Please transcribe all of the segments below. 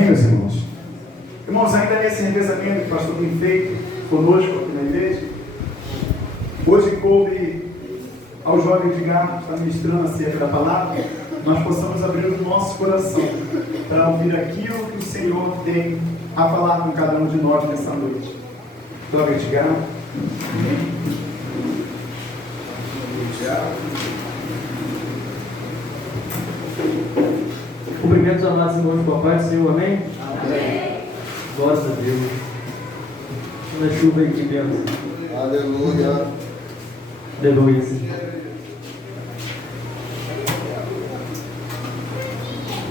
Meus irmãos. Irmãos, ainda nesse revezamento que o pastor tem feito conosco aqui na igreja, hoje coube ao jovem Edgar, que está ministrando acerca da palavra, nós possamos abrir o nosso coração para ouvir aquilo que o Senhor tem a falar com cada um de nós nessa noite. Jovem Edgar. Cumprimentos amados irmãos com a paz do Senhor, amém? Amém. Glória a Deus. Na chuva aí que benção. Aleluia. Aleluia.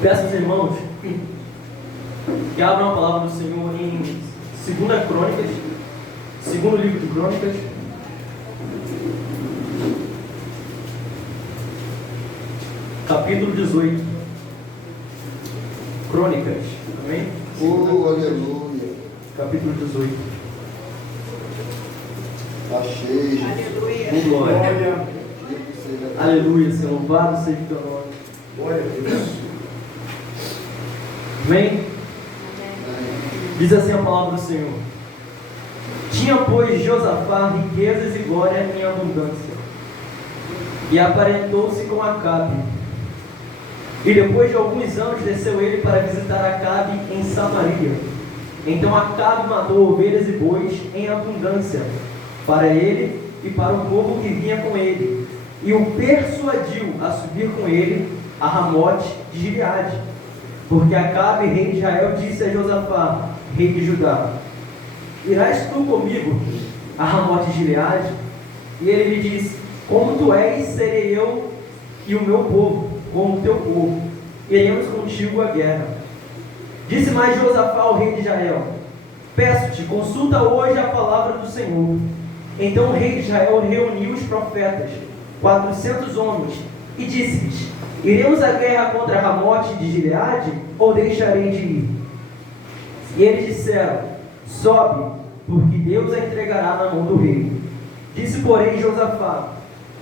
Peço aos irmãos que abram a palavra do Senhor em 2 Crônicas, segundo livro de Crônicas, capítulo 18. Crônicas, amém? Aleluia. Capítulo 18. Achei. Aleluia. Glória. Aleluia, Senhor. Louvado seja o teu nome. Glória a Deus. Amém? Diz assim a palavra do Senhor: Tinha, pois, Josafá riquezas e glória em abundância, e aparentou-se com Acabe. E depois de alguns anos desceu ele para visitar Acabe em Samaria. Então Acabe matou ovelhas e bois em abundância para ele e para o povo que vinha com ele, e o persuadiu a subir com ele a Ramote de Gileade. Porque Acabe, rei de Israel, disse a Josafá, rei de Judá: Irás tu comigo a Ramote de Gileade? E ele lhe disse: Como tu és, serei eu e o meu povo como o teu povo, iremos contigo à guerra. Disse mais Josafá ao rei de Israel: Peço-te, consulta hoje a palavra do Senhor. Então o rei de Israel reuniu os profetas, 400 homens, e disse-lhes: Iremos à guerra contra Ramote de Gileade, ou deixarei de ir? E eles disseram: Sobe, porque Deus a entregará na mão do rei. Disse, porém, Josafá: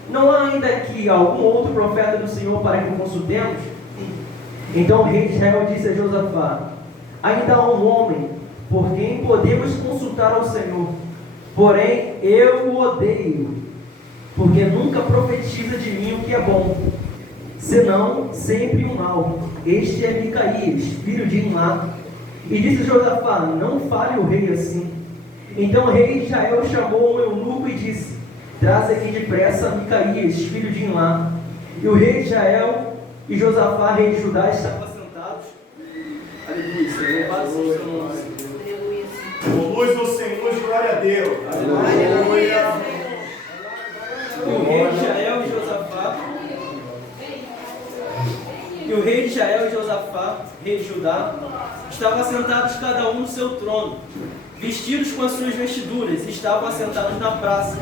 Não há ainda aqui algum outro profeta do Senhor para que o consultemos? Então o rei de Israel disse a Josafá: Ainda há um homem por quem podemos consultar ao Senhor, porém eu o odeio, porque nunca profetiza de mim o que é bom, senão sempre o mal. Este é Micaías, filho de Imlá. E disse Josafá: Não fale o rei assim. Então o rei de Israel chamou um eunuco e disse: Traz aqui depressa Micaías, filho de Imlá. E o rei de Israel e Josafá, rei de Judá, estavam sentados. Aleluia, Senhor. Louvado seja o teu nome. Com luz do Senhor, glória a Deus. Aleluia. E o rei de Israel e Josafá, rei de Judá, estavam assentados cada um no seu trono, vestidos com as suas vestiduras, e estavam assentados na praça,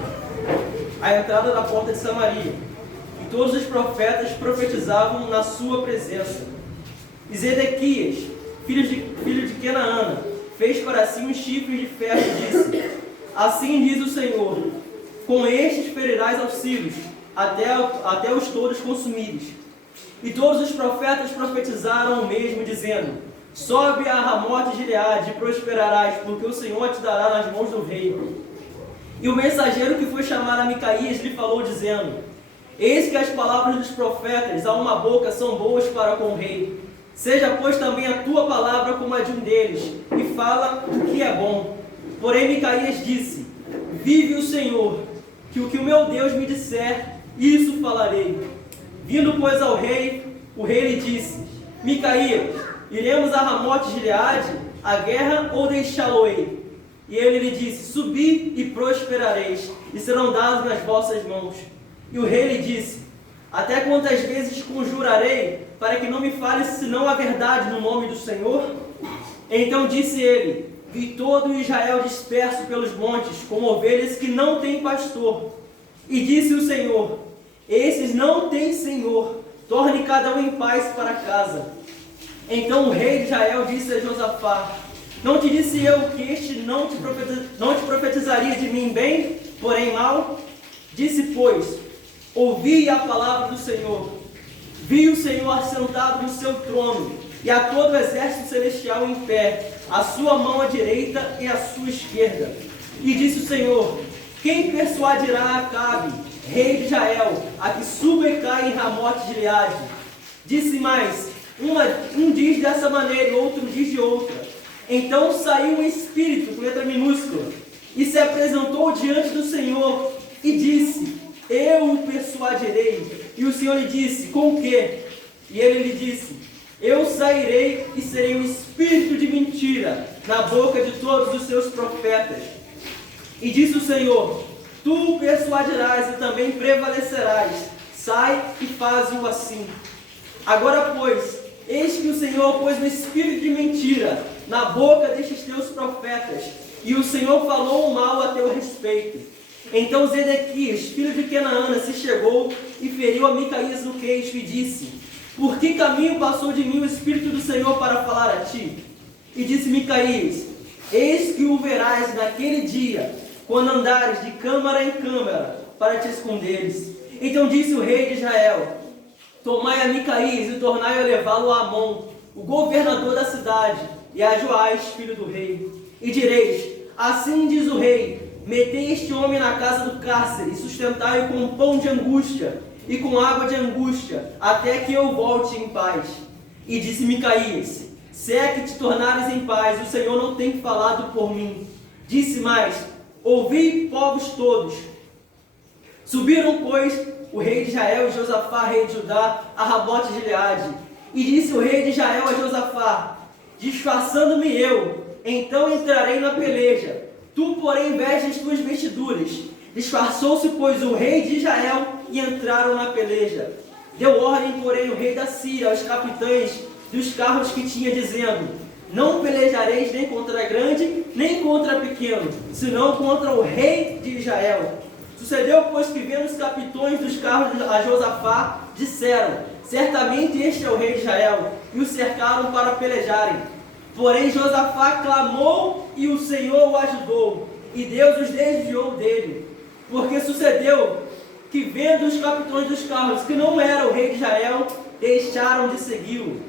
à entrada da porta de Samaria. E todos os profetas profetizavam na sua presença. E Zedequias, filho de Kenaana, fez para si uns chifres de ferro e disse: Assim diz o Senhor: Com estes ferirás aos sírios, até os todos consumidos. E todos os profetas profetizaram o mesmo, dizendo: Sobe a Ramote de Gileade e prosperarás, porque o Senhor te dará nas mãos do rei. E o mensageiro que foi chamar a Micaías lhe falou, dizendo: Eis que as palavras dos profetas a uma boca são boas para com o rei. Seja, pois, também a tua palavra como a de um deles, e fala o que é bom. Porém Micaías disse: Vive o Senhor, que o que o meu Deus me disser, isso falarei. Vindo, pois, ao rei, o rei lhe disse: Micaías, iremos a Ramote de Gileade, a guerra, ou deixá-lo-ei? E ele lhe disse: Subi e prosperareis, e serão dados nas vossas mãos. E o rei lhe disse: Até quantas vezes conjurarei, para que não me fales senão a verdade no nome do Senhor? Então disse ele: Vi todo Israel disperso pelos montes, como ovelhas que não têm pastor. E disse o Senhor: Esses não têm senhor, torne cada um em paz para casa. Então o rei de Israel disse a Josafá: Não te disse eu que este não te profetizaria de mim bem, porém mal? Disse, pois: Ouvi a palavra do Senhor. Vi o Senhor assentado no seu trono, e a todo o exército celestial em pé, a sua mão à direita e a sua esquerda. E disse o Senhor: quem persuadirá Acabe, rei de Israel, a que suba e caia em Ramote de Gileade? Disse mais: um diz dessa maneira e outro diz de outra. Então saiu um espírito, com letra minúscula, e se apresentou diante do Senhor e disse: eu o persuadirei. E o Senhor lhe disse: com o quê? E ele lhe disse: eu sairei e serei um espírito de mentira na boca de todos os seus profetas. E disse o Senhor: tu o persuadirás e também prevalecerás. Sai e faze-o assim. Agora, pois, eis que o Senhor pôs um espírito de mentira na boca destes teus profetas, e o Senhor falou o mal a teu respeito. Então Zedequias, filho de Kenaana, se chegou e feriu a Micaías no queixo e disse: por que caminho passou de mim o Espírito do Senhor para falar a ti? E disse Micaías: eis que o verás naquele dia, quando andares de câmara em câmara, para te esconderes. Então disse o rei de Israel: tomai a Micaías e tornai a levá-lo a Amon, o governador da cidade, e a Joás, filho do rei. E direis: assim diz o rei, metei este homem na casa do cárcere, e sustentai-o com pão de angústia, e com água de angústia, até que eu volte em paz. E disse Micaías: se é que te tornares em paz, o Senhor não tem falado por mim. Disse mais: ouvi, povos todos. Subiram, pois, o rei de Israel e Josafá, rei de Judá, a Ramote de Gileade. E disse o rei de Israel a Josafá: disfarçando-me eu, então entrarei na peleja. Tu, porém, veste as tuas vestiduras. Disfarçou-se, pois, o rei de Israel e entraram na peleja. Deu ordem, porém, o rei da Síria aos capitães dos carros que tinha, dizendo: não pelejareis nem contra grande, nem contra pequeno, senão contra o rei de Israel. Sucedeu, pois, que vendo os capitões dos carros a Josafá, disseram: certamente este é o rei de Israel, e o cercaram para pelejarem. Porém Josafá clamou e o Senhor o ajudou, e Deus os desviou dele. Porque sucedeu que, vendo os capitões dos carros que não era o rei de Israel, deixaram de segui-lo.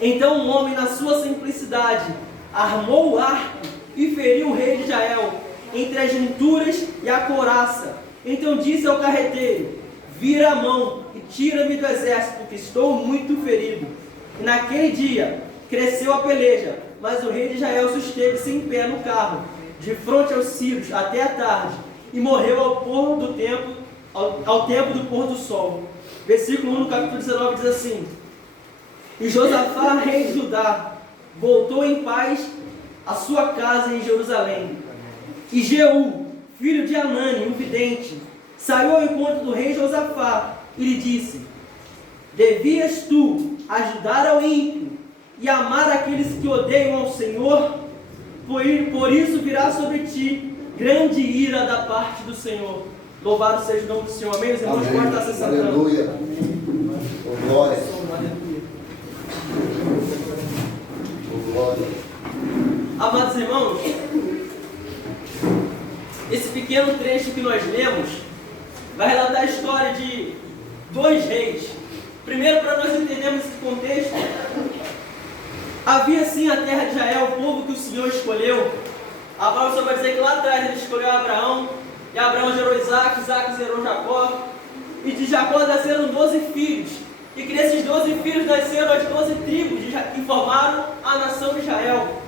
Então um homem, na sua simplicidade, armou o arco e feriu o rei de Israel entre as junturas e a couraça. Então disse ao carreteiro: vira a mão e tira-me do exército, porque estou muito ferido. E naquele dia cresceu a peleja, mas o rei de Israel susteve-se em pé no carro, de frente aos sírios, até a tarde, e morreu ao pôr do tempo, ao tempo do pôr do sol. Versículo 1 do capítulo 19 diz assim: e Josafá, rei de Judá, voltou em paz à sua casa em Jerusalém. E Jeú, filho de Anani, um vidente, saiu ao encontro do rei Josafá e lhe disse: devias tu ajudar ao ímpio e amar aqueles que odeiam ao Senhor? Por isso virá sobre ti grande ira da parte do Senhor. Louvado seja o nome do Senhor. Amém? Os irmãos podem estar se sentando. Aleluia. Oh, glória. Oh, glória. Amados irmãos, esse pequeno trecho que nós lemos vai relatar a história de dois reis. Primeiro, para nós entendermos esse contexto, havia sim a terra de Israel, o povo que o Senhor escolheu. A palavra só vai dizer que lá atrás ele escolheu Abraão, e Abraão gerou Isaac, Isaac gerou Jacó, e de Jacó nasceram 12 filhos, e que desses 12 filhos nasceram as 12 tribos que formaram a nação de Israel.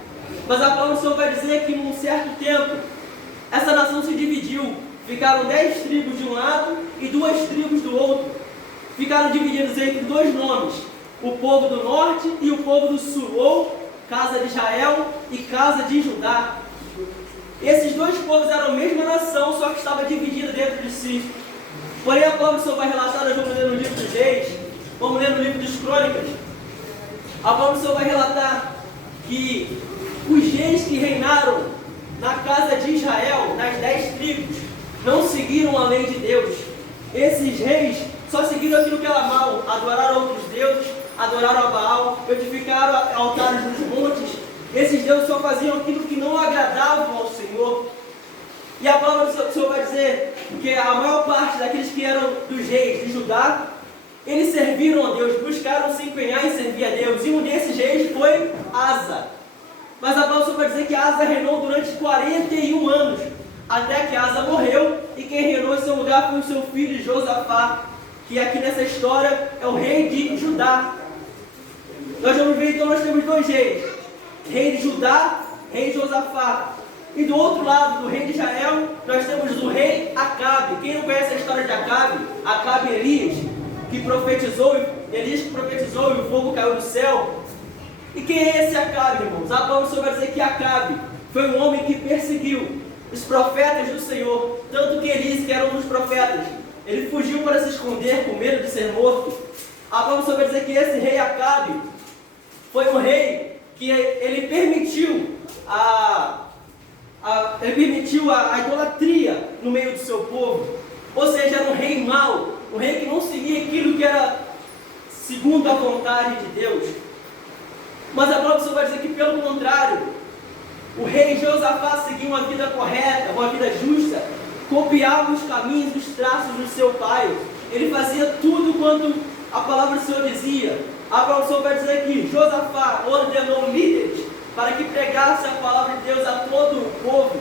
Mas a palavra do Senhor vai dizer que num certo tempo essa nação se dividiu, ficaram 10 tribos de um lado e 2 tribos do outro. Ficaram divididos entre dois nomes: o povo do norte e o povo do sul, ou casa de Israel e casa de Judá. Esses dois povos eram a mesma nação, só que estava dividida dentro de si. Porém a palavra do Senhor vai relatar, nós vamos ler no livro dos Reis, vamos ler no livro dos Crônicas. A palavra do Senhor vai relatar que os reis que reinaram na casa de Israel, nas 10 tribos, não seguiram a lei de Deus. Esses reis só seguiram aquilo que era mal, adoraram outros deuses, adoraram a Baal, edificaram altares nos montes. Esses deuses só faziam aquilo que não agradava ao Senhor. E a palavra do Senhor vai dizer que a maior parte daqueles que eram dos reis de Judá eles serviram a Deus, buscaram se empenhar em servir a Deus, e um desses reis foi Asa. Mas a palavra vai dizer que Asa reinou durante 41 anos, até que Asa morreu, e quem reinou em seu lugar foi o seu filho Josafá, que aqui nessa história é o rei de Judá. Nós vamos ver então, nós temos dois reis, rei de Judá, rei de Josafá. E do outro lado, do rei de Israel, nós temos o rei Acabe. Quem não conhece a história de Acabe? Acabe Elias, que profetizou, Elias que profetizou e o fogo caiu do céu. E quem é esse Acabe, irmãos? A palavra vai dizer que Acabe foi um homem que perseguiu os profetas do Senhor, tanto que Elias, que era um dos profetas, ele fugiu para se esconder com medo de ser morto. A palavra vai dizer que esse rei Acabe foi um rei que ele permitiu a idolatria no meio do seu povo. Ou seja, era um rei mau, um rei que não seguia aquilo que era segundo a vontade de Deus. Mas a palavra vai dizer que, pelo contrário, o rei Josafá seguia uma vida correta, uma vida justa, copiava os caminhos, os traços do seu pai. Ele fazia tudo quanto a palavra do Senhor dizia. A palavra vai dizer que Josafá ordenou líderes para que pregasse a palavra de Deus a todo o povo.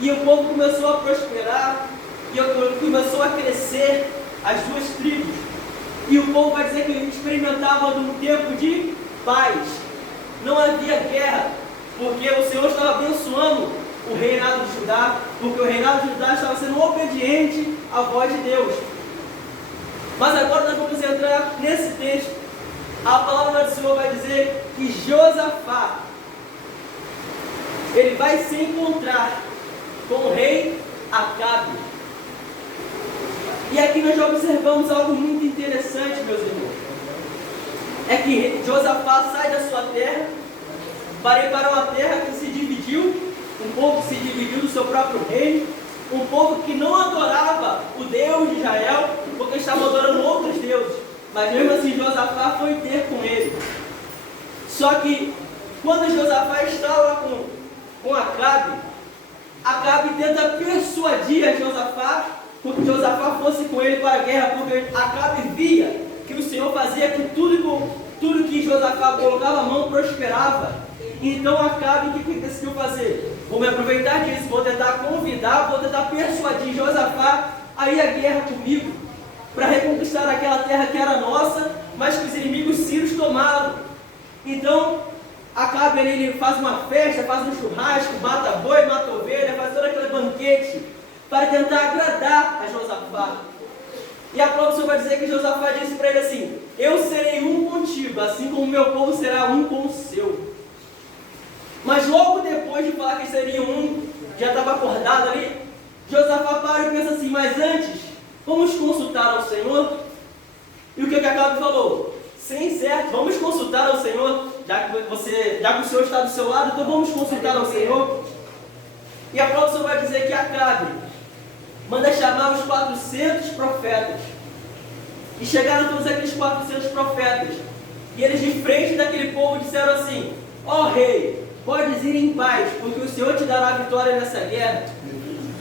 E o povo começou a prosperar, e começou a crescer as duas tribos. E o povo vai dizer que experimentava um tempo de paz. Não havia guerra, porque o Senhor estava abençoando o reinado de Judá, porque o reinado de Judá estava sendo obediente à voz de Deus. Mas agora nós vamos entrar nesse texto. A palavra do Senhor vai dizer que Josafá, ele vai se encontrar com o rei Acabe. E aqui nós já observamos algo muito interessante, meus irmãos. É que Josafá sai da sua terra para ir para uma terra que se dividiu, um povo que se dividiu do seu próprio reino, um povo que não adorava o Deus de Israel, porque estava adorando outros deuses. Mas mesmo assim Josafá foi ter com ele. Só que quando Josafá está lá com Acabe, Acabe tenta persuadir a Josafá para que Josafá fosse com ele para a guerra, porque Acabe via que o Senhor fazia que tudo que Josafá colocava a mão prosperava. Então Acabe, o que decidiu fazer? Vou me aproveitar disso, vou tentar convidar, vou tentar persuadir Josafá a ir à guerra comigo, para reconquistar aquela terra que era nossa, mas que os inimigos sírios tomaram. Então Acabe, ele faz uma festa, faz um churrasco, mata boi, mata ovelha, faz todo aquele banquete para tentar agradar a Josafá. E a palavra do Senhor vai dizer que Josafá disse para ele assim: eu serei um contigo, assim como o meu povo será um com o seu. Mas logo depois de falar que seria um, já estava acordado ali, Josafá para e pensa assim: mas antes, vamos consultar ao Senhor? E o que Acabe falou? Sim, certo, vamos consultar ao Senhor, já que o Senhor está do seu lado, então vamos consultar ao Senhor. E a palavra do Senhor vai dizer que Acabe manda chamar os 400 profetas. E chegaram todos aqueles 400 profetas, e eles de frente daquele povo disseram assim: ó rei, podes ir em paz, porque o Senhor te dará a vitória nessa guerra.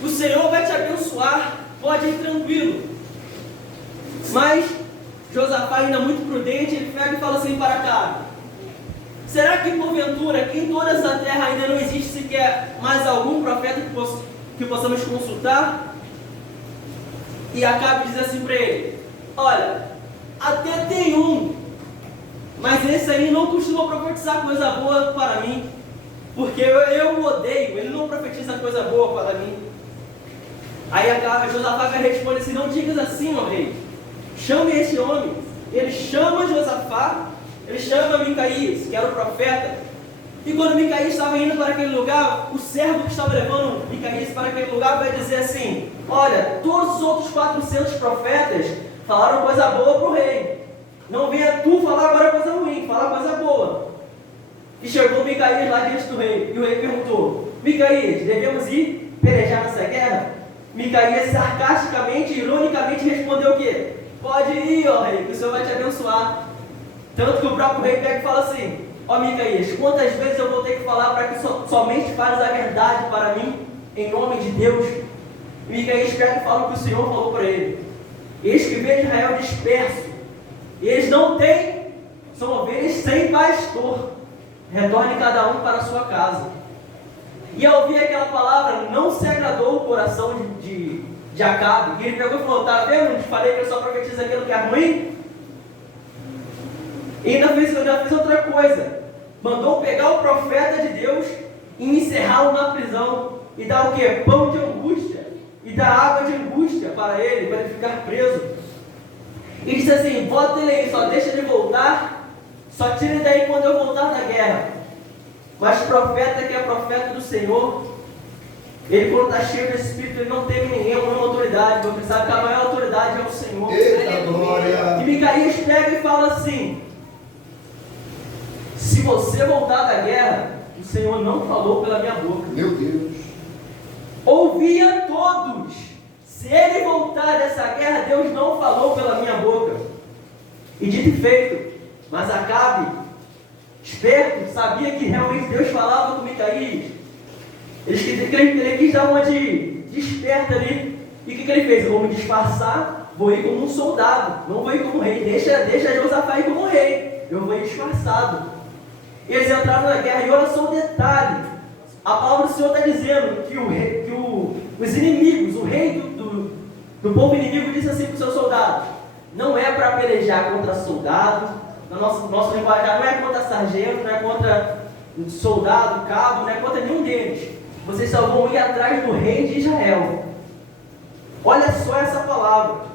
O Senhor vai te abençoar, pode ir tranquilo. Mas Josafá, ainda muito prudente, ele pega e fala assim para Acabe: será que porventura aqui em toda essa terra ainda não existe sequer mais algum profeta que possamos consultar? E Acabe diz assim para ele: olha, até tem um, mas esse aí não costuma profetizar coisa boa para mim, porque eu o odeio, ele não profetiza coisa boa para mim. Aí Josafá vai responder assim: não digas assim, ó rei, chame esse homem. Ele chama Josafá, ele chama Micaías, que era o profeta. E quando Micaías estava indo para aquele lugar, o servo que estava levando Micaías para aquele lugar vai dizer assim: olha, todos os outros 400 profetas falaram coisa boa para o rei, não venha tu falar agora coisa ruim, fala coisa boa. E chegou Micaías lá diante do rei, e o rei perguntou: Micaías, devemos ir pelejar nessa guerra? Micaías sarcasticamente, ironicamente respondeu o quê? Pode ir, ó rei, que o Senhor vai te abençoar. Tanto que o próprio rei pega e fala assim: ó Micaías, quantas vezes eu vou ter que falar para que somente fales a verdade para mim, em nome de Deus? E Micaías pega e fala o que o Senhor falou para ele: eis que vejo Israel disperso, e eles não têm, são ovelhas sem pastor. Retorne cada um para a sua casa. E ao ouvir aquela palavra, não se agradou o coração de Acabe. E ele pegou e falou: tá vendo? Eu te falei que eu só profetizo aquilo que é ruim. E ainda fez outra coisa. Mandou pegar o profeta de Deus e encerrá-lo na prisão. E dar o quê? Pão de angústia. E dar água de angústia para ele ficar preso. E disse assim: bota ele aí, só deixa ele voltar. Só tira ele daí quando eu voltar da guerra. Mas o profeta que é profeta do Senhor, ele quando está cheio do Espírito, ele não teme ninguém, não tem autoridade, porque sabe que a maior autoridade é o Senhor. Eita, glória! E Micaías pega e fala assim: se você voltar da guerra, o Senhor não falou pela minha boca. Meu Deus! Ouvi a todos. Se ele voltar dessa guerra, Deus não falou pela minha boca. E dito e feito. Mas Acabe, esperto, sabia que realmente Deus falava com Micaías. Ele quis dar uma de esperto ali. E o que ele fez? Eu vou me disfarçar, vou ir como um soldado, não vou ir como rei. Deixa Josafá ir como rei. Eu vou ir disfarçado. Eles entraram na guerra, e olha só o detalhe. A palavra do Senhor está dizendo que os inimigos, o rei do povo inimigo disse assim para os seus soldados: não é para pelejar contra soldado, no nosso linguajar não é contra sargento, não é contra soldado, cabo, não é contra nenhum deles. Vocês só vão ir atrás do rei de Israel. Olha só essa palavra.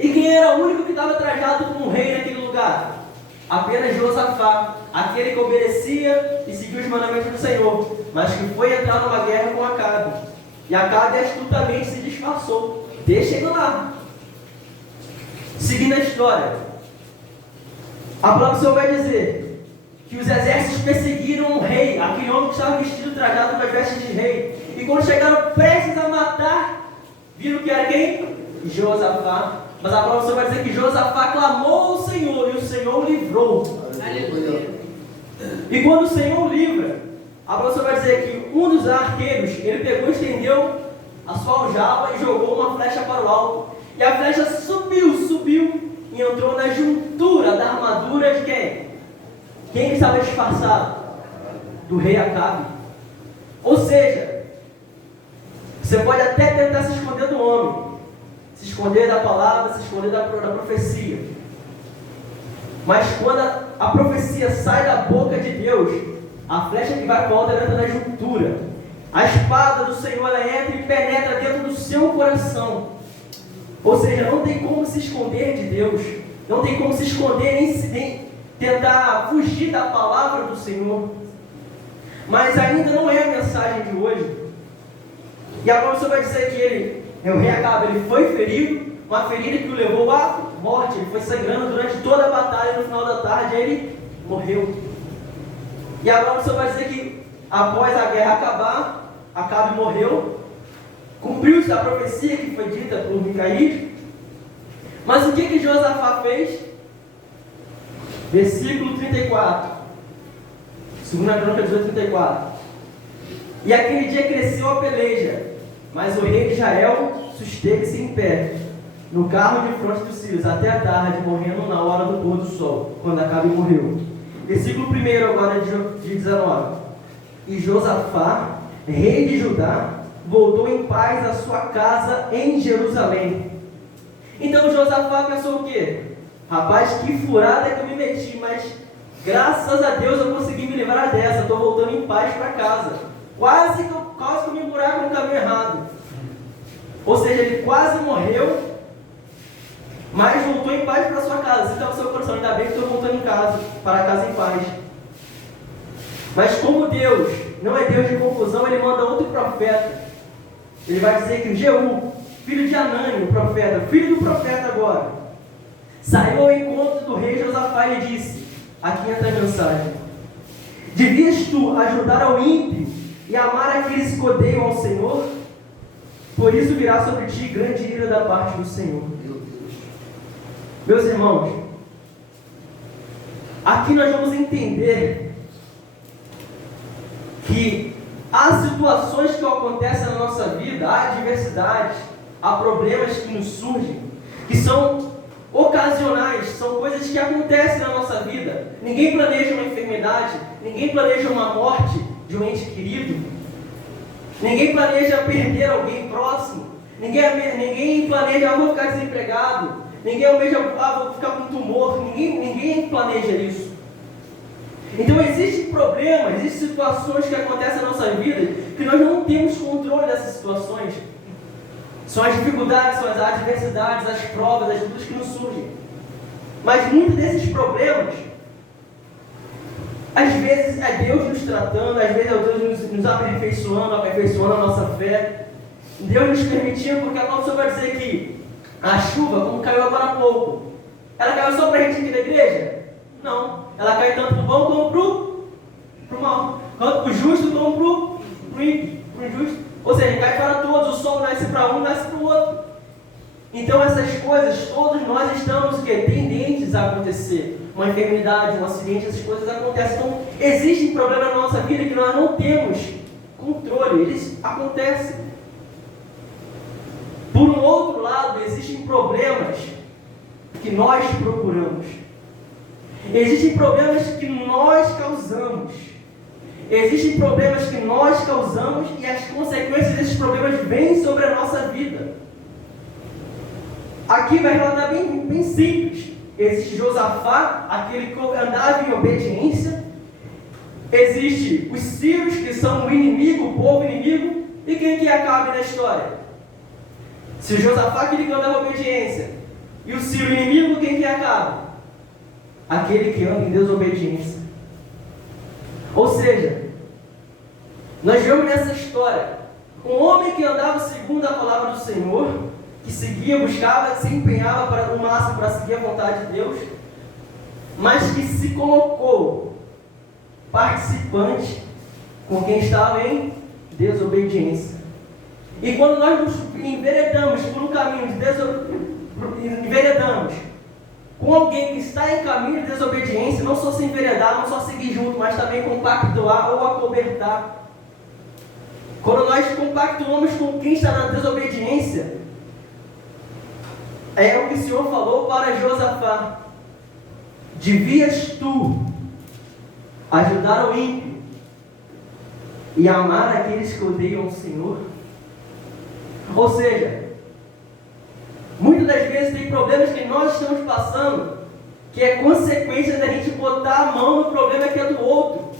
E quem era o único que estava trajado como rei naquele lugar? Apenas Josafá, aquele que obedecia e seguia os mandamentos do Senhor, mas que foi entrar numa guerra com Acabe. E Acabe astutamente se disfarçou. Deixa ele lá. Seguindo a história, a palavra do Senhor vai dizer que os exércitos perseguiram o rei, aquele homem que estava vestido, trajado com as vestes de rei. E quando chegaram prestes a matar, viram que era quem? Josafá. Mas a palavra do Senhor vai dizer que Josafá clamou ao Senhor e o Senhor o livrou. Aleluia! E quando o Senhor o livra, a palavra do Senhor vai dizer que um dos arqueiros, ele pegou e estendeu a sua aljava e jogou uma flecha para o alto. E a flecha subiu e entrou na juntura da armadura de quem? Quem estava disfarçado? Do rei Acabe. Ou seja, você pode até tentar se esconder do homem, se esconder da palavra, se esconder da profecia. Mas quando a profecia sai da boca de Deus, a flecha que vai para o alto entra na juntura. A espada do Senhor, ela entra e penetra dentro do seu coração. Ou seja, não tem como se esconder de Deus. Não tem como se esconder nem tentar fugir da palavra do Senhor. Mas ainda não é a mensagem de hoje. E agora o Senhor vai dizer que o rei Acabe, ele foi ferido, uma ferida que o levou à morte. Ele foi sangrando durante toda a batalha, e no final da tarde ele morreu. E agora o Senhor vai dizer que após a guerra acabar, Acabe morreu, cumpriu-se a profecia que foi dita por Micaías. Mas o que Josafá fez? Versículo 34, 2 Crônicas 18, 34. E aquele dia cresceu a peleja, mas o rei de Israel susteve-se em pé, no carro de fronte dos sírios, até a tarde, morrendo na hora do pôr do sol, quando Acabe morreu. Versículo 1 agora de 19. E Josafá, rei de Judá, voltou em paz à sua casa em Jerusalém. Então Josafá pensou o quê? Rapaz, que furada que eu me meti, mas graças a Deus eu consegui me livrar dessa, estou voltando em paz para casa. Quase que eu me buraco no caminho errado. Ou seja, ele quase morreu, mas voltou em paz para sua casa. Você está no seu coração, ainda bem que estou voltando em casa, para casa em paz. Mas como Deus não é Deus de confusão, ele manda outro profeta. Ele vai dizer que Jeú, filho de Anani, o profeta, filho do profeta agora, saiu ao encontro do rei Josafá e lhe disse: aqui entra a mensagem. Devias tu ajudar ao ímpio e amar aqueles que odeiam ao Senhor? Por isso virá sobre ti grande ira da parte do Senhor. Meus irmãos, aqui nós vamos entender que há situações que acontecem na nossa vida, há adversidades, há problemas que nos surgem, que são ocasionais, são coisas que acontecem na nossa vida. Ninguém planeja uma enfermidade, ninguém planeja uma morte de um ente querido, ninguém planeja perder alguém próximo, ninguém planeja, vou ficar desempregado, ninguém almeja, vou ficar com tumor, ninguém planeja isso. Então existem problemas, existem situações que acontecem na nossa vida que nós não temos controle dessas situações. São as dificuldades, são as adversidades, as provas, as lutas que nos surgem. Mas muitos desses problemas, às vezes é Deus nos tratando, às vezes é Deus nos aperfeiçoando a nossa fé. Deus nos permitindo, porque a palavra vai dizer que a chuva, como caiu agora há pouco, ela caiu só para a gente aqui na igreja? Não. Ela cai tanto para o bom como para o mal. Tanto para o justo como para o ímpio, para o injusto. Ou seja, cai para todos, o sol nasce para um, nasce para o outro. Então essas coisas, todos nós estamos tendentes a acontecer. Uma enfermidade, um acidente, essas coisas acontecem. Então existem problemas na nossa vida que nós não temos controle, eles acontecem. Por um outro lado, existem problemas que nós procuramos. Existem problemas que nós causamos. Existem problemas que nós causamos e as consequências desses problemas vêm sobre a nossa vida. Aqui vai relatar bem simples. Existe Josafá, aquele que andava em obediência. Existe os sírios, que são o inimigo, o povo inimigo. E quem que Acabe na história? Se o Josafá, aquele que andava em obediência, e o sírio inimigo, quem que Acabe? Aquele que anda em desobediência. Ou seja, nós vemos nessa história um homem que andava segundo a palavra do Senhor, que seguia, buscava, se empenhava para o máximo para seguir a vontade de Deus, mas que se colocou participante com quem estava em desobediência. E quando nós nos enveredamos por um caminho de enveredamos com alguém que está em caminho de desobediência, não só se enveredar, não só seguir junto, mas também compactuar ou acobertar. Quando nós compactuamos com quem está na desobediência, é o que o Senhor falou para Josafá: devias tu ajudar o ímpio e amar aqueles que odeiam o Senhor? Ou seja, muitas das vezes tem problemas que nós estamos passando, que é consequência da gente botar a mão no problema que é do outro.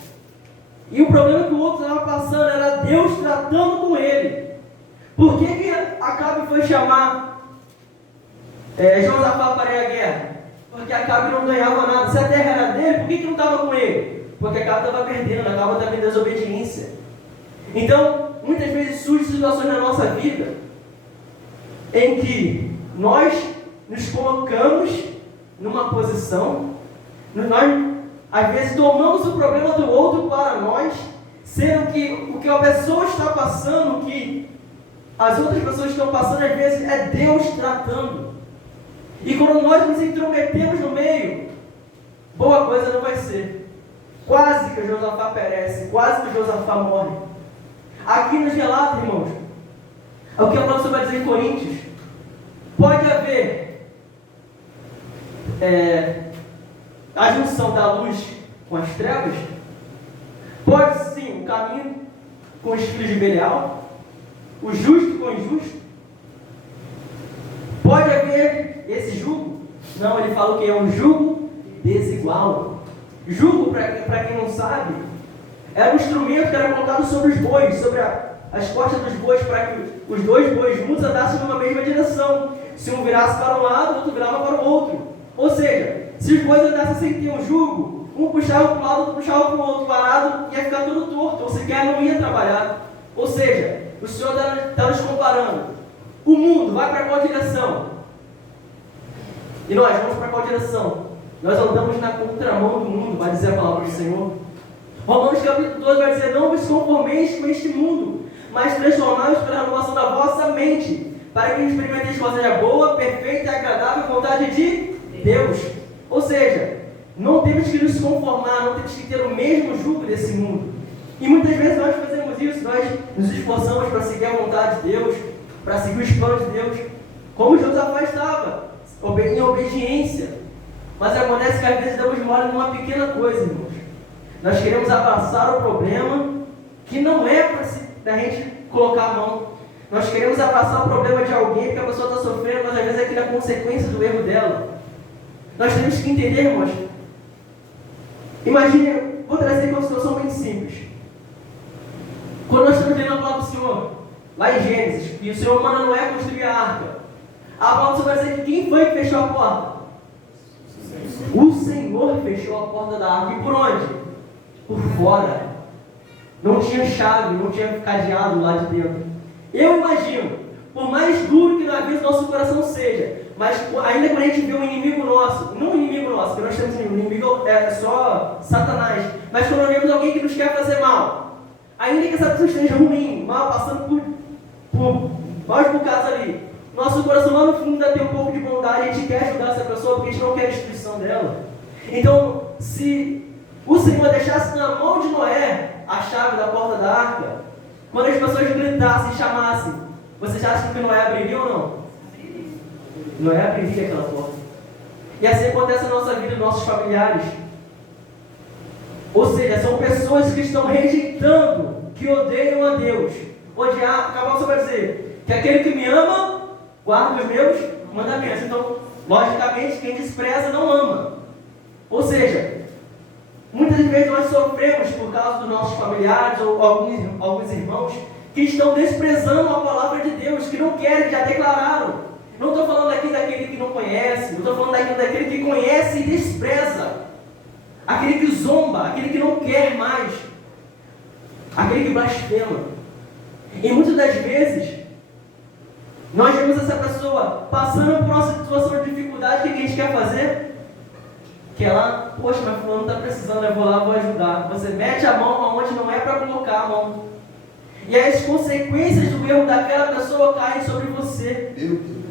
E o problema que o outro estava passando era Deus tratando com ele. Por que Acabe foi chamar Josafá para ir à guerra? Porque Acabe não ganhava nada. Se a terra era dele, por que não estava com ele? Porque Acabe estava perdendo, Acabe estava em desobediência. Então, muitas vezes surgem situações na nossa vida em que nós nos colocamos numa posição, nós às vezes tomamos o problema do outro para nós, sendo que o que a pessoa está passando, o que as outras pessoas estão passando, às vezes é Deus tratando. E quando nós nos intrometemos no meio, boa coisa não vai ser. Quase que o Josafá perece, quase que o Josafá morre. Aqui nos relata, irmãos, é o que a palavra vai dizer em Coríntios. Pode haver a junção da luz com as trevas? Pode sim, o caminho com os filhos de Belial, o justo com o injusto? Pode haver esse jugo? Não, ele fala que é um jugo desigual. Jugo, para quem não sabe, era um instrumento que era colocado sobre os bois, sobre as costas dos bois, para que os dois bois juntos andassem numa mesma direção. Se um virasse para um lado, o outro virava para o outro. Ou seja, se os bois andassem sem ter um jugo, um puxava para um lado, outro puxava para o outro, parado, ia ficar tudo torto, ou sequer não ia trabalhar. Ou seja, o Senhor está nos comparando. O mundo vai para qual direção? E nós vamos para qual direção? Nós andamos na contramão do mundo, vai dizer a palavra do Senhor. Romanos capítulo 12 vai dizer: não vos conformeis com este mundo, mas transformai-vos pela renovação da vossa mente, para que experimenteis qual seja a boa, perfeita e agradável vontade de Deus. Ou seja, não temos que nos conformar, não temos que ter o mesmo jugo desse mundo. E muitas vezes nós fazemos isso, nós nos esforçamos para seguir a vontade de Deus, para seguir os planos de Deus, como Josafá estava. em obediência. Mas acontece que às vezes damos mole numa pequena coisa, irmãos. Nós queremos abraçar o problema que não é para a gente colocar a mão. Nós queremos abraçar o problema de alguém que a pessoa está sofrendo, mas às vezes é aquilo é consequência do erro dela. Nós temos que entender, irmãos. Imagine, vou trazer aqui uma situação bem simples. Quando nós estamos lendo a palavra do Senhor, lá em Gênesis, e o Senhor manda Noé construir a arca, a palavra do Senhor vai dizer que quem foi que fechou a porta? O Senhor fechou a porta da arca. E por onde? Por fora. Não tinha chave, não tinha cadeado lá de dentro. Eu imagino, por mais duro que às vezes nosso coração seja, mas ainda quando a gente vê um inimigo nosso, não um inimigo nosso, porque nós temos um inimigo só Satanás, mas quando nós vemos alguém que nos quer fazer mal, ainda que essa pessoa esteja ruim, mal, passando por vários bocados ali, nosso coração lá no fundo ainda tem um pouco de bondade, a gente quer ajudar essa pessoa porque a gente não quer a destruição dela. Então, se o Senhor deixasse na mão de Noé a chave da porta da arca, quando as pessoas gritassem e chamassem, vocês acham que Noé abriria ou não? Noé abriria aquela porta. E assim acontece na nossa vida, nos nossos familiares. Ou seja, são pessoas que estão rejeitando, que odeiam a Deus. Odiar, acabou só para dizer que aquele que me ama, guarda os meus mandamentos. Então, logicamente, quem despreza não ama. Ou seja, muitas vezes nós sofremos por causa dos nossos familiares ou alguns irmãos que estão desprezando a palavra de Deus, que não querem, já declararam. Não estou falando aqui daquele que não conhece, não estou falando aqui daquele que conhece e despreza, aquele que zomba, aquele que não quer mais, aquele que blasfema. E muitas das vezes, nós vemos essa pessoa passando por uma situação de dificuldade, o que a gente quer fazer? Que ela, poxa, mas fulano está precisando, eu vou lá, vou ajudar. Você mete a mão aonde não é para colocar a mão. E aí as consequências do erro daquela pessoa caem sobre você. Meu Deus.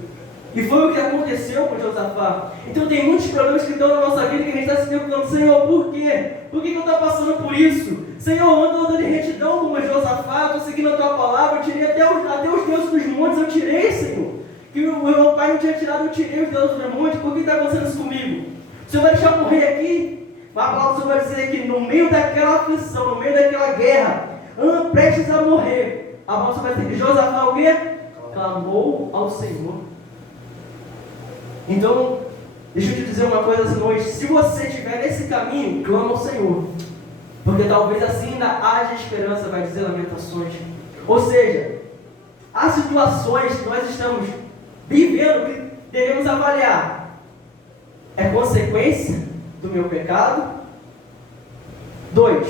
E foi o que aconteceu com Josafá. Então tem muitos problemas que estão na nossa vida que a gente está se perguntando, Senhor, por quê? Por que eu estou passando por isso? Senhor, eu ando andando em retidão como Josafá, estou seguindo a tua palavra, eu tirei até os deuses dos montes, eu tirei, Senhor. Que o meu pai não tinha tirado, eu tirei os deuses dos montes, por que está acontecendo isso comigo? O Senhor vai deixar eu morrer aqui? Mas a palavra do Senhor vai dizer que no meio daquela aflição, no meio daquela guerra, prestes a morrer, a palavra do Senhor vai dizer que Josafá o quê? Clamou ao Senhor. Então, deixa eu te dizer uma coisa essa noite. Se você estiver nesse caminho, clama ao Senhor. Porque talvez assim ainda haja esperança, vai dizer Lamentações. Ou seja, há situações que nós estamos vivendo que devemos avaliar. É consequência do meu pecado? 2.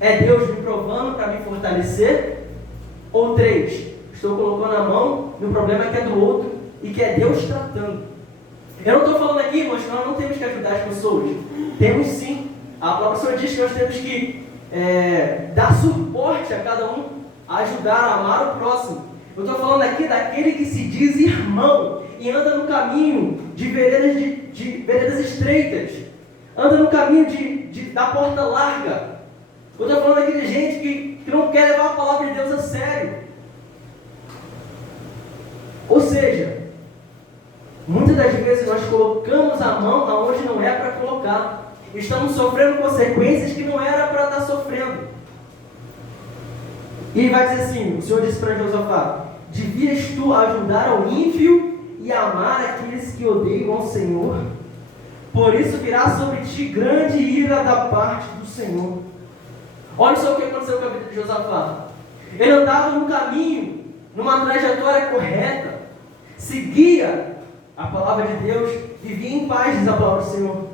É Deus me provando para me fortalecer? Ou 3. Estou colocando a mão no problema que é do outro e que é Deus tratando. Eu não estou falando aqui, irmãos, que nós não temos que ajudar as pessoas. Temos sim. A própria Senhora diz que nós temos que dar suporte a cada um, ajudar a amar o próximo. Eu estou falando aqui daquele que se diz irmão e anda no caminho de veredas estreitas, anda no caminho da porta larga. Eu estou falando aqui de gente que não quer levar a palavra de Deus a sério. Ou seja, muitas das vezes nós colocamos a mão aonde não é para colocar. Estamos sofrendo consequências que não era para estar sofrendo. E vai dizer assim, o Senhor disse para Josafá: devias tu ajudar ao ímpio e amar aqueles que odeiam ao Senhor? Por isso virá sobre ti grande ira da parte do Senhor. Olha só o que aconteceu com a vida de Josafá. Ele andava no caminho, numa trajetória correta, seguia a palavra de Deus, vivia em paz, diz a palavra do Senhor.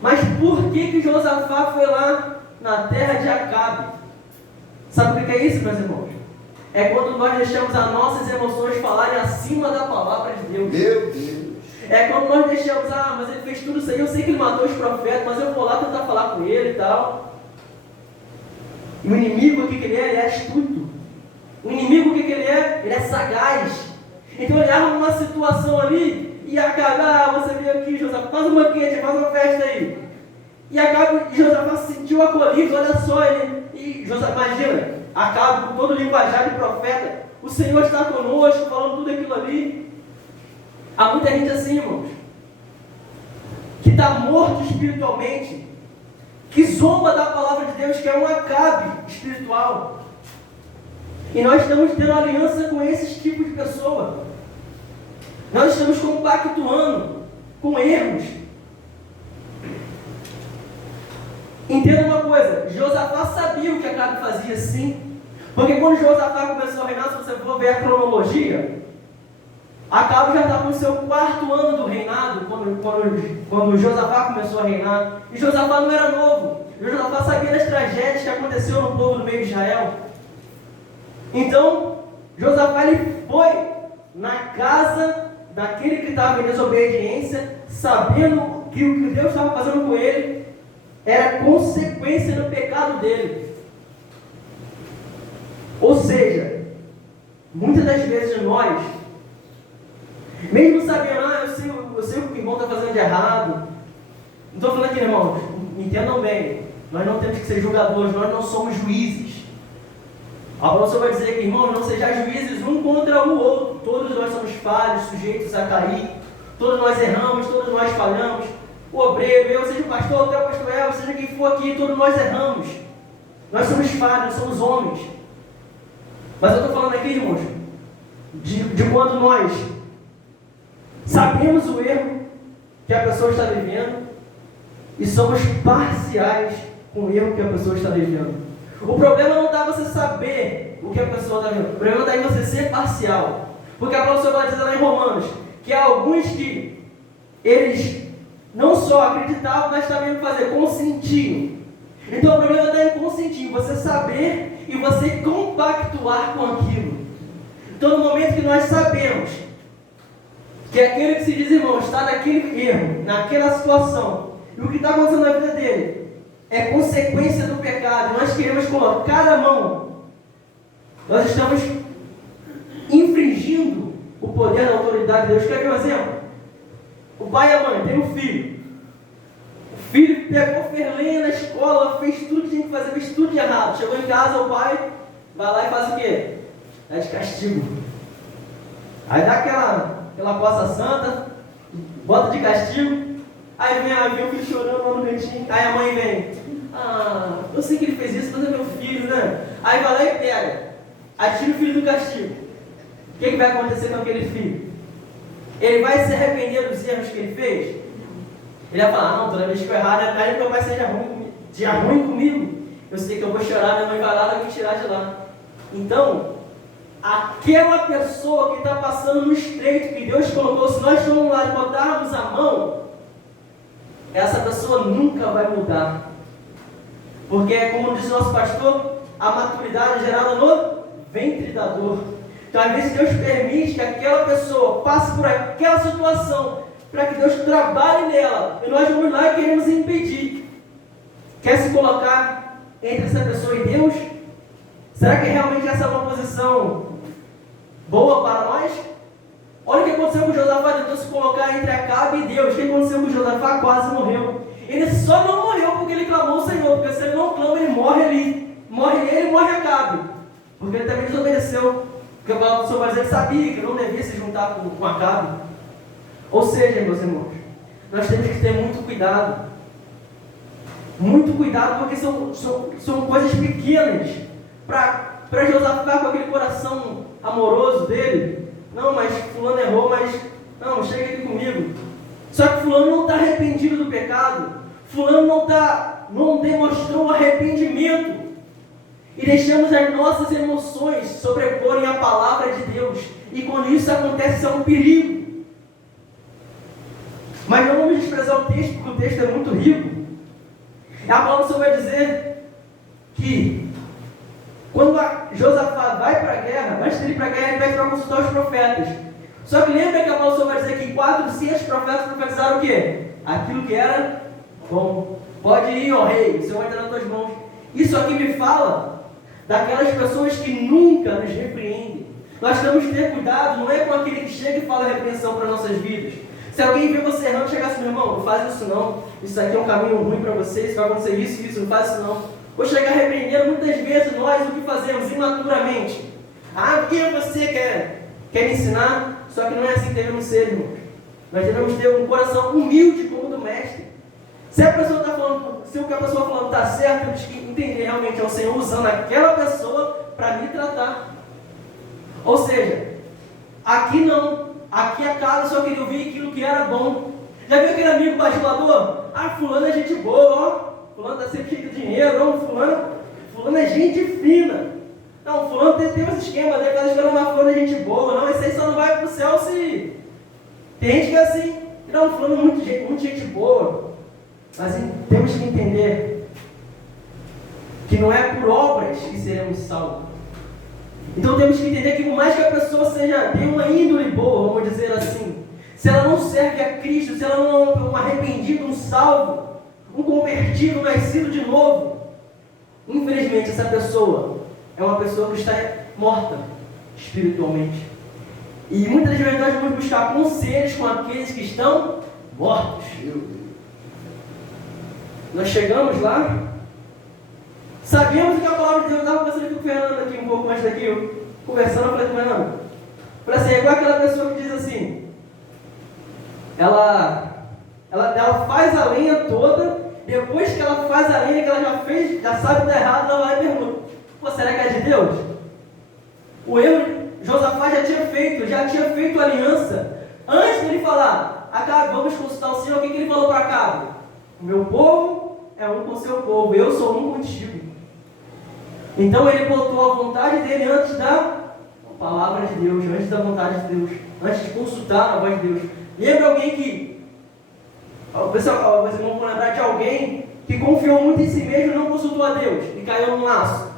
Mas por que Josafá foi lá na terra de Acabe? Sabe o que é isso, meus irmãos? É quando nós deixamos as nossas emoções falarem acima da palavra de Deus. Meu Deus. É quando nós deixamos, mas ele fez tudo isso aí, eu sei que ele matou os profetas, mas eu vou lá tentar falar com ele e tal. E o inimigo, o que ele é? Ele é astuto. O inimigo, o que ele é? Ele é sagaz. Então ele arma uma situação ali e acaba, você veio aqui, Josafá, faz um banquete, faz uma festa aí. E acaba, Josafá se sentiu acolhido, olha só, imagina, acaba com todo o linguajar de profeta, o Senhor está conosco, falando tudo aquilo ali. Há muita gente assim, irmãos, que está morto espiritualmente, que zomba da palavra de Deus, que é um Acabe espiritual. E nós estamos tendo aliança com esses tipos de pessoa. Nós estamos compactuando com erros. Entenda uma coisa, Josafá sabia o que Acabe fazia, sim. Porque quando Josafá começou a reinar, se você for ver a cronologia, Acabe já estava no seu 4º ano do reinado, quando Josafá começou a reinar. E Josafá não era novo. Josafá sabia das tragédias que aconteceu no povo do meio de Israel. Então, Josafá ele foi na casa daquele que estava em desobediência, sabendo que o que Deus estava fazendo com ele era consequência do pecado dele. Ou seja, muitas das vezes nós, mesmo sabendo, eu sei o que o irmão está fazendo de errado. Não estou falando aqui, irmãos, entendam bem, nós não temos que ser julgadores, nós não somos juízes. A palavra vai dizer que, irmãos, não sejam juízes um contra o outro. Todos nós somos falhos, sujeitos a cair. Todos nós erramos, todos nós falhamos. O obreiro, eu, seja o pastor, até o pastor El, seja quem for aqui, todos nós erramos. Nós somos falhos, somos homens. Mas eu estou falando aqui, irmãos, de quando nós sabemos o erro que a pessoa está vivendo e somos parciais com o erro que a pessoa está vivendo. O problema não está você saber o que a pessoa está vivendo. O problema está em você ser parcial. Porque a palavra vai dizer lá em Romanos que há alguns que eles não só acreditavam, mas também consentiam. Então o problema está em consentir, você saber e você compactuar com aquilo. Então no momento que nós sabemos que aquele que se diz irmão está naquele erro, naquela situação, e o que está acontecendo na vida dele é consequência do pecado, nós queremos colocar a mão, nós estamos infringindo o poder da autoridade de Deus. Quer ver um exemplo? O pai e a mãe tem um filho. O filho pegou ferlenha na escola, fez tudo que tinha que fazer, fez tudo de errado. Chegou em casa, o pai vai lá e faz o quê? Dá de castigo. Aí dá aquela coça santa, bota de castigo. Aí vem o filho chorando lá no cantinho. Aí a mãe vem. Eu sei que ele fez isso, mas é meu filho, né? Aí vai lá e pega. Aí tira o filho do castigo. O que vai acontecer com aquele filho? Ele vai se arrepender dos erros que ele fez? Ele vai falar, não, toda vez que eu errar, não é que meu pai seja ruim comigo. Eu sei que eu vou chorar, minha mãe vai lá e vai me tirar de lá. Então, aquela pessoa que está passando no estreito que Deus colocou, se nós formos lá e botarmos a mão, essa pessoa nunca vai mudar. Porque, como disse o nosso pastor, a maturidade é gerada no ventre da dor. Então, às vezes, Deus permite que aquela pessoa passe por aquela situação para que Deus trabalhe nela. E nós vamos lá e queremos impedir. Quer se colocar entre essa pessoa e Deus? Será que realmente essa é uma posição boa para nós? Olha o que aconteceu com Josafá, tentou se colocar entre Acabe e Deus. O que aconteceu com Josafá? Quase morreu. Ele só não morreu porque ele clamou o Senhor, porque se ele não clama, ele morre ali. Morre ele e morre Acabe. Porque ele também desobedeceu. Porque a palavra do Senhor vai dizer que sabia que não devia se juntar com Acabe. Ou seja, meus irmãos, nós temos que ter muito cuidado. Muito cuidado, porque são coisas pequenas. Para Josafá, com aquele coração amoroso dele, não, mas fulano errou, mas não, chega aqui comigo. Só que fulano não está arrependido do pecado. Fulano não demonstrou um arrependimento. E deixamos as nossas emoções sobreporem a palavra de Deus. E quando isso acontece, isso é um perigo. Mas não vamos desprezar o texto, porque o texto é muito rico. A palavra só vai dizer que quando Josafá vai para a guerra, antes de ir para a guerra, ele pede para consultar os profetas. Só que lembra que a palavra só vai dizer que 400 profetas profetizaram o quê? Aquilo que era bom. Pode ir, ó rei, o Senhor vai estar nas tuas mãos. Isso aqui me fala daquelas pessoas que nunca nos repreendem. Nós temos que ter cuidado, não é com aquele que chega e fala repreensão para nossas vidas. Se alguém vê você errando, chegar assim, meu irmão, não faz isso não. Isso aqui é um caminho ruim para você, isso vai acontecer isso, não faz isso não. Ou chegar repreendendo, muitas vezes nós o que fazemos imaturamente. Porque você quer me ensinar, só que não é assim que devemos ser, irmãos. Nós devemos ter um coração humilde como o do mestre. Se a pessoa está falando, se o que a pessoa falando está certo, temos que entender realmente é o Senhor usando aquela pessoa para me tratar. Ou seja, aqui não. Aqui a casa só queria ouvir aquilo que era bom. Já viu aquele amigo bajulador? Ah, fulano é gente boa, ó. Fulano está sempre cheio de dinheiro, ó. Fulano é gente fina. Não, fulano tem esse esquema, deve estar esperando uma fulano é gente boa. Não, esse aí só não vai para o céu se... Tem gente que é assim. Não, fulano é muito gente boa. Mas temos que entender que não é por obras que seremos salvos. Então temos que entender que por mais que a pessoa tenha uma índole boa, vamos dizer assim, se ela não serve a Cristo, se ela não é um arrependido, um salvo, um convertido, um nascido de novo, infelizmente essa pessoa é uma pessoa que está morta espiritualmente. E muitas vezes nós vamos buscar conselhos com aqueles que estão mortos. Nós chegamos lá, sabíamos que a palavra de Deus, estava conversando aqui com o Fernando aqui, um pouco mais daqui, conversando, eu falei com o Fernando, falei assim, é igual aquela pessoa que diz assim, ela faz a lenha toda, depois que ela faz a lenha que ela já fez, já sabe que está errado, ela vai e pergunta, pô, será que é de Deus? O erro, Josafá já tinha feito aliança, antes dele falar, Acabe, vamos consultar o Senhor, o que ele falou para Acabe? O meu povo é um com o seu povo, eu sou um contigo. Então ele botou a vontade dele antes da palavra de Deus, antes da vontade de Deus, antes de consultar a voz de Deus. Lembra alguém que, vocês vão lembrar de alguém que confiou muito em si mesmo e não consultou a Deus e caiu num laço?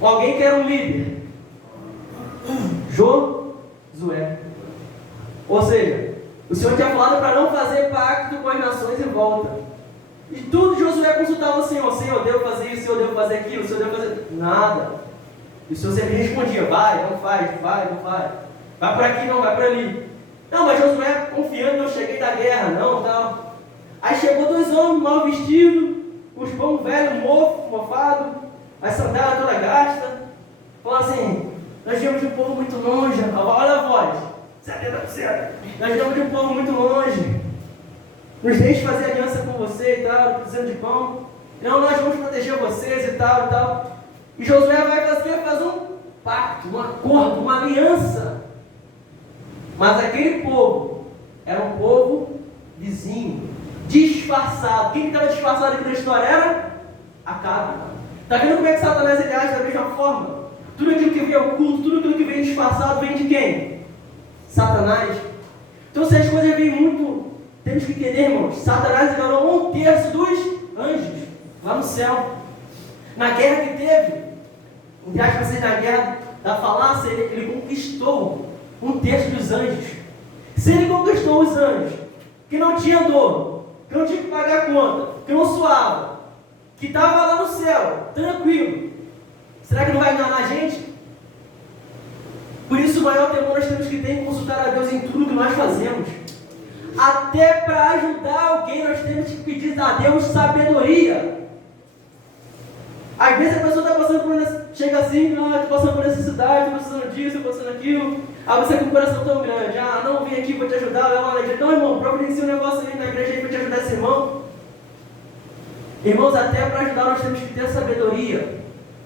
Alguém que era um líder, Josué. Ou seja, o Senhor tinha falado para não fazer pacto com as nações em volta. E tudo Josué consultava o Senhor. Senhor, eu devo fazer isso, Senhor, eu devo fazer aquilo, Senhor, eu devo fazer... Nada. E o Senhor sempre respondia, vai, não faz. Vai por aqui, não, vai por ali. Não, mas Josué confiando, não cheguei da guerra, não, tal. Aí chegou 2 homens mal vestidos, com os pão velho, mofado, as sandálias toda gasta. Falou assim, nós viemos de um povo muito longe, olha a voz, 70%. Nós viemos de um povo muito longe. Nos deixe fazer aliança com você e tal, precisando de pão. Não, nós vamos proteger vocês e tal, e tal. E Josué vai fazer um pacto, um acordo, uma aliança. Mas aquele povo era um povo vizinho, disfarçado. Quem estava disfarçado aqui na história era Acabe. Está vendo como é que Satanás ele age da mesma forma? Tudo aquilo que vem oculto, tudo aquilo que vem disfarçado vem de quem? Satanás. Então se as coisas vêm muito... Temos que entender, irmãos, Satanás enganou 1/3 dos anjos lá no céu. Na guerra que teve, entre aspas, na guerra da falácia, ele conquistou 1/3 dos anjos. Se ele conquistou os anjos, que não tinha dor, que não tinha que pagar conta, que não suava, que estava lá no céu, tranquilo, será que não vai enganar a gente? Por isso o maior temor nós temos que ter em consultar a Deus em tudo que nós fazemos. Até para ajudar alguém, nós temos que pedir a Deus sabedoria. Às vezes a pessoa está passando por... Chega assim, estou passando por necessidade, estou precisando disso, estou precisando daquilo. Aí você com o coração tão grande. Não, vem aqui, vou te ajudar, leva lá na igreja. Não, irmão, providencia um negócio aí na igreja para te ajudar esse irmão. Irmãos, até para ajudar nós temos que ter sabedoria.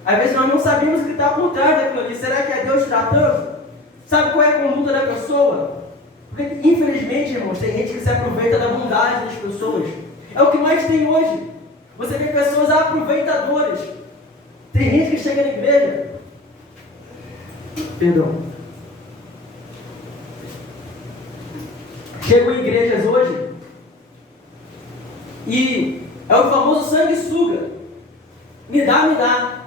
Às vezes nós não sabemos o que está por trás daquilo ali. Será que é Deus tratando? Sabe qual é a conduta da pessoa? Porque, infelizmente, irmãos, tem gente que se aproveita da bondade das pessoas. É o que mais tem hoje. Você vê pessoas aproveitadoras. Tem gente que chega na igreja. Chegam em igrejas hoje e é o famoso sanguessuga. Me dá.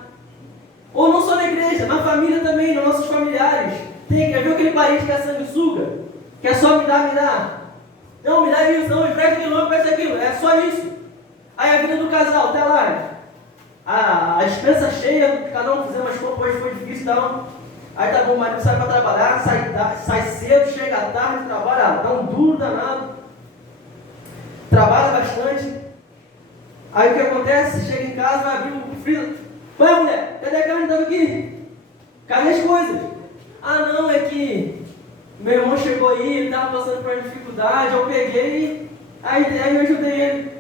Ou não só na igreja, na família também, nos nossos familiares. Já viu aquele parente que é sanguessuga? Que é só me dá. Não, me dá isso, não, empresta aquilo, não, empresta aquilo. É só isso. Aí a vida do casal, até lá. A dispensa cheia, cada um fizer umas compras, hoje foi difícil, então. Aí tá bom, o marido sai para trabalhar, sai cedo, chega à tarde, trabalha, dá um duro danado. Trabalha bastante. Aí o que acontece? Chega em casa, vai abrir o freezer. Vai, mulher, cadê a carne que estava aqui? Cadê as coisas? Não, é que Meu irmão chegou aí, ele estava passando por uma dificuldade, eu peguei, aí eu ajudei ele.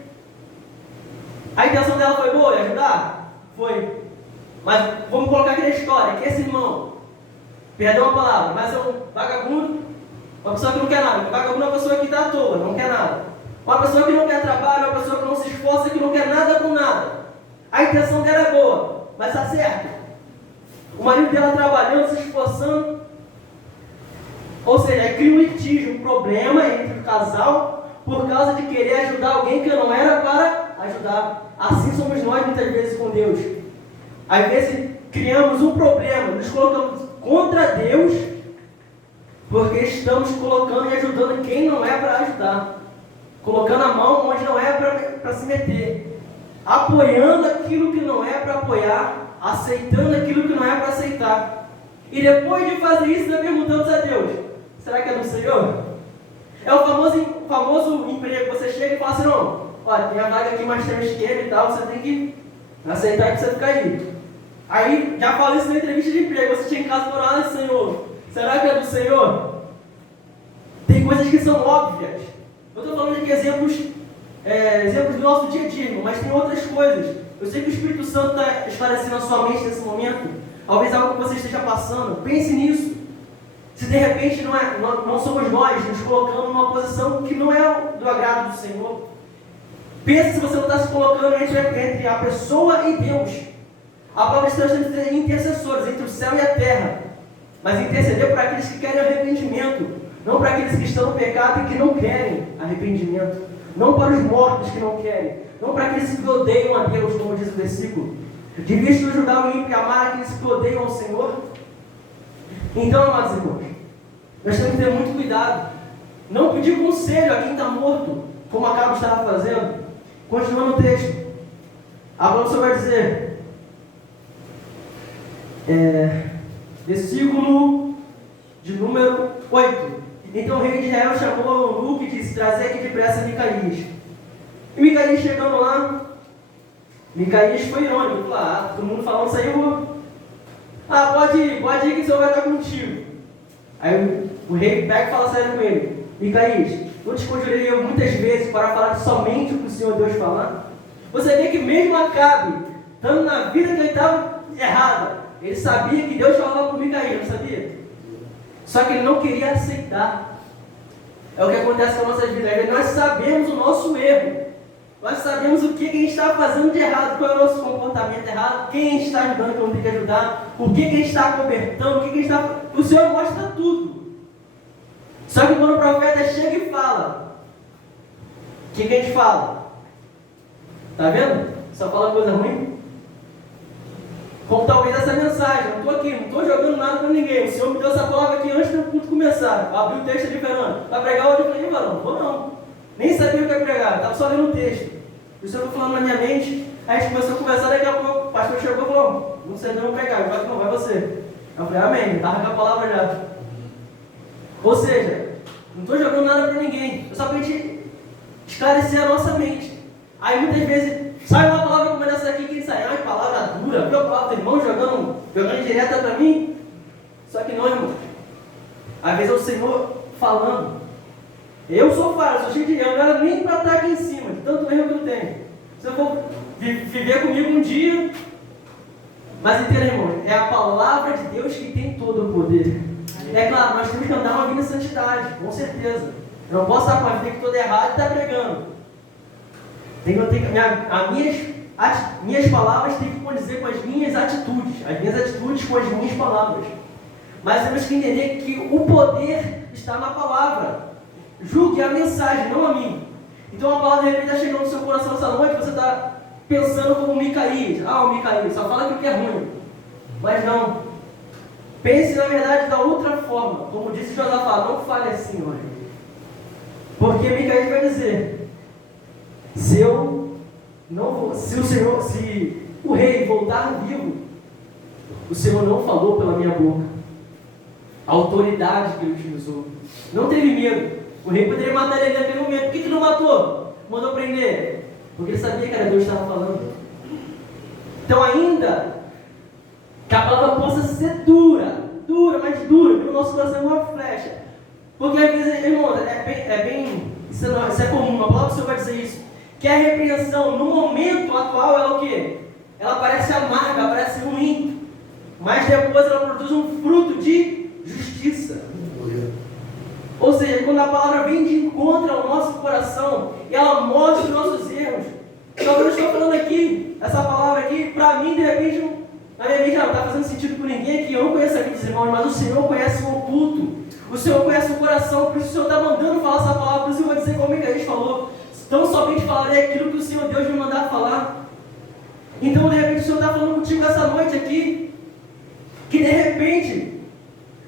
A intenção dela foi boa, de ajudar? Foi. Mas vamos colocar aqui na história, que esse irmão, perdão a palavra, mas é um vagabundo, uma pessoa que não quer nada. Vagabundo é uma pessoa que está à toa, não quer nada. Uma pessoa que não quer trabalho, uma pessoa que não se esforça, que não quer nada com nada. A intenção dela é boa, mas está certo. O marido dela trabalhando, se esforçando. Ou seja, aí cria um litígio, um problema entre o casal por causa de querer ajudar alguém que não era para ajudar. Assim somos nós muitas vezes com Deus. Às vezes criamos um problema, nos colocamos contra Deus porque estamos colocando e ajudando quem não é para ajudar. Colocando a mão onde não é para se meter. Apoiando aquilo que não é para apoiar, aceitando aquilo que não é para aceitar. E depois de fazer isso, nós perguntamos a Deus: será que é do Senhor? É o famoso emprego. Você chega e fala assim: não, olha, tem a vaga aqui mais na esquerda e tal, você tem que aceitar que você fica aí. Aí, já falei isso na entrevista de emprego, você tinha em casa e falou: ah, Senhor, será que é do Senhor? Tem coisas que são óbvias. Eu estou falando de exemplos do nosso dia a dia, mas tem outras coisas. Eu sei que o Espírito Santo está esclarecendo a sua mente nesse momento. Talvez algo que você esteja passando. Pense nisso. Se de repente não somos nós nos colocando numa posição que não é do agrado do Senhor. Pense se você não está se colocando entre a pessoa e Deus. A palavra está dizendo intercessores entre o céu e a terra. Mas interceder para aqueles que querem arrependimento. Não para aqueles que estão no pecado e que não querem arrependimento. Não para os mortos que não querem. Não para aqueles que odeiam a Deus, como diz o versículo. Devias tu ajudar o ímpio e amar aqueles que odeiam o Senhor? Então, amados irmãos, nós temos que ter muito cuidado. Não pedir conselho a quem está morto, como a Cabo estava fazendo. Continuando o texto. A palavra vai dizer, versículo de número 8. Então o rei de Israel chamou o eunuco e disse: trazer aqui depressa Micaías. E Micaías chegando lá, Micaías foi irônico. Falou: todo mundo falando isso aí, eu vou. Pode ir que o Senhor vai estar contigo. Aí o rei pega e fala sério com ele: Micaías, não te conjurei eu muitas vezes para falar somente o que o Senhor Deus falar? Você vê que mesmo Acabe, estando na vida que ele estava errada, ele sabia que Deus falava por Micaías, não sabia? Só que ele não queria aceitar. É o que acontece com as nossas vidas. Nós sabemos o nosso erro. Nós sabemos o que a gente está fazendo de errado, qual é o nosso comportamento errado, quem a gente está ajudando, quem não tem que ajudar, o que a gente está cobertando, o que a gente está... O Senhor mostra tudo. Só que quando o profeta chega e fala, o que a gente fala? Está vendo? Só fala coisa ruim. Como talvez essa mensagem: não estou aqui, não estou jogando nada para ninguém. O Senhor me deu essa palavra aqui antes do culto começar. Abri o texto ali, Fernando. Vai pregar hoje? Eu falei: não vou não. Nem sabia o que ia pregar, estava só lendo o texto. O Senhor foi falando na minha mente. Aí a gente começou a conversar, daqui a pouco o pastor chegou e falou: não sei não pregar, eu falei: não, vai você. Eu falei: amém, estava com a palavra já. Ou seja, não estou jogando nada para ninguém, é só para a gente esclarecer a nossa mente. Aí muitas vezes sai uma palavra como essa aqui, que a gente sai: palavra dura, viu a palavra do irmão jogando direta para mim? Só que não, irmão. Às vezes é o Senhor falando. Eu sou falho, sou cheio de erro, não era nem para estar aqui em cima, de tanto erro que eu tenho. Se eu for viver comigo um dia, mas entenda, irmão, é a palavra de Deus que tem todo o poder. É claro, nós temos que andar uma vida em santidade, com certeza. Eu não posso estar com a vida que toda errada e estar pregando. Minhas palavras têm que condizer com as minhas atitudes com as minhas palavras. Mas temos que entender que o poder está na palavra. Julgue a mensagem, não a mim. Então a palavra de repente está chegando no seu coração essa noite, você está pensando como Micaías. O Micaías, só fala que é ruim. Mas não. Pense na verdade da outra forma. Como disse Josafá, não fale assim hoje. Porque Micaías vai dizer: se o rei voltar vivo, o Senhor não falou pela minha boca. A autoridade que ele utilizou. Não teve medo. O rei poderia matar ele naquele momento. Por que não matou? Mandou prender. Porque ele sabia que era Deus que estava falando. Então ainda que a palavra possa ser dura, mas dura, porque o nosso coração é uma flecha. Porque às vezes, irmão, isso é comum, a palavra do Senhor vai dizer isso, que a repreensão no momento atual, ela o quê? Ela parece amarga, ela parece ruim, mas depois ela produz um fruto de justiça. Ou seja, quando a palavra vem de encontro ao nosso coração e ela mostra os nossos erros. Então eu estou falando aqui, essa palavra aqui, para mim, de repente, na minha mente não está fazendo sentido com ninguém aqui. Eu não conheço aqui dos irmãos, mas o Senhor conhece o oculto. O Senhor conhece o coração, por isso o Senhor está mandando falar essa palavra. Por isso eu vou dizer como Micaías falou. Tão somente falarei aquilo que o Senhor Deus me mandar falar. Então, de repente, o Senhor está falando contigo essa noite aqui, que de repente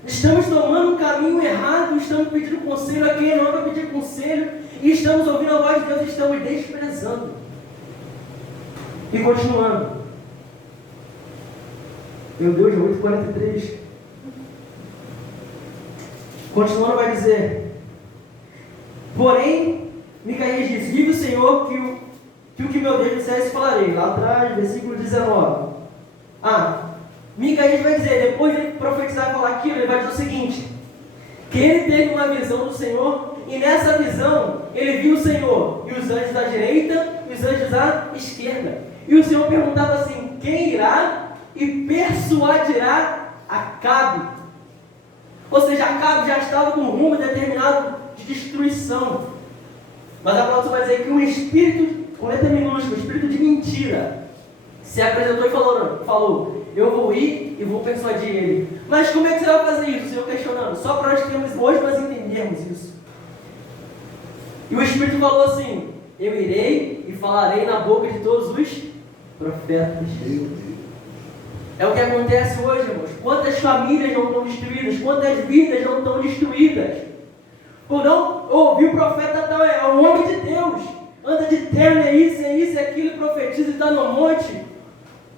estamos tomando um caminho errado, estamos pedindo conselho a quem não é para pedir conselho, e estamos ouvindo a voz de Deus e estamos desprezando. E continuando. Meu Deus, 8:43. Continuando vai dizer: porém, Micaías diz: vive o Senhor que o que meu Deus dissesse falarei. Lá atrás, versículo 19. Micaías vai dizer, depois de profetizar e falar aquilo, ele vai dizer o seguinte: que ele teve uma visão do Senhor, e nessa visão ele viu o Senhor e os anjos da direita e os anjos da esquerda. E o Senhor perguntava assim: quem irá e persuadirá Acabe? Ou seja, Acabe já estava com um rumo determinado de destruição. Mas a palavra vai dizer que um espírito, com letra minúscula, um espírito de mentira, se apresentou e falou: eu vou ir e vou persuadir ele. Mas como é que você vai fazer isso? O Senhor questionando, só para nós entendermos isso. E o Espírito falou assim: eu irei e falarei na boca de todos os profetas. É o que acontece hoje, irmãos. Quantas famílias não estão destruídas? Quantas vidas não estão destruídas? Por não ouvir o profeta tal, é o homem de Deus. Anda de terno, é isso, é aquilo, profetiza e está no monte.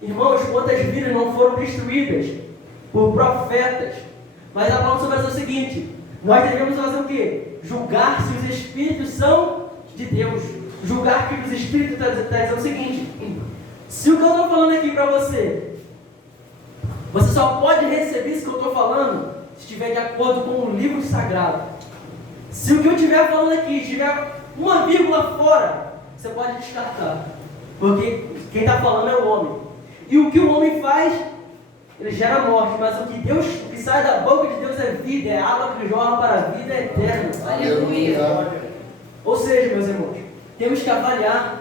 Irmãos, quantas vidas não foram destruídas por profetas? Mas a palavra vai dizer o seguinte: nós devemos fazer o quê? Julgar se os espíritos são de Deus. Julgar que os espíritos está dizendo o seguinte: se o que eu estou falando aqui para você, você só pode receber isso que eu estou falando se estiver de acordo com o livro sagrado. Se o que eu estiver falando aqui estiver uma vírgula fora, você pode descartar. Porque quem está falando é o homem. E o que o homem faz, ele gera morte. Mas o que sai da boca de Deus é vida, é água que jorra para a vida eterna. Aleluia. Ou seja, meus irmãos, temos que avaliar.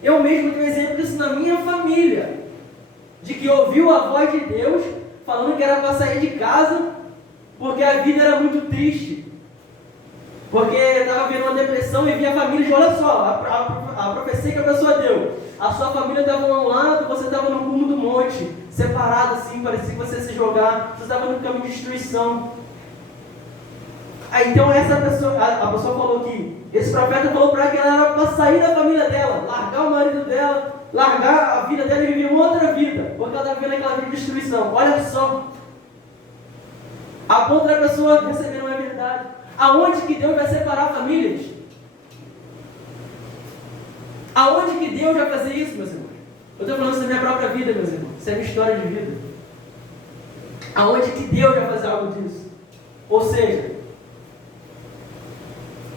Eu mesmo tenho exemplo disso na minha família. De que ouviu a voz de Deus falando que era para sair de casa porque a vida era muito triste. Porque estava vendo uma depressão e via a família de: olha só, a profecia que a pessoa deu. A sua família estava um lado, você estava no cume do monte, separado assim, parecia que você ia se jogar, você estava no caminho de destruição. Aí então essa pessoa, a pessoa falou que esse profeta falou para ela que ela era para sair da família dela, largar o marido dela, largar a vida dela e viver uma outra vida, porque ela estava vendo aquela vida de destruição. Olha só, a ponto da pessoa receber não é verdade. Aonde que Deus vai separar famílias? Aonde que Deus vai fazer isso, meus irmãos? Eu estou falando isso da minha própria vida, meus irmãos. Isso é minha história de vida. Aonde que Deus vai fazer algo disso? Ou seja,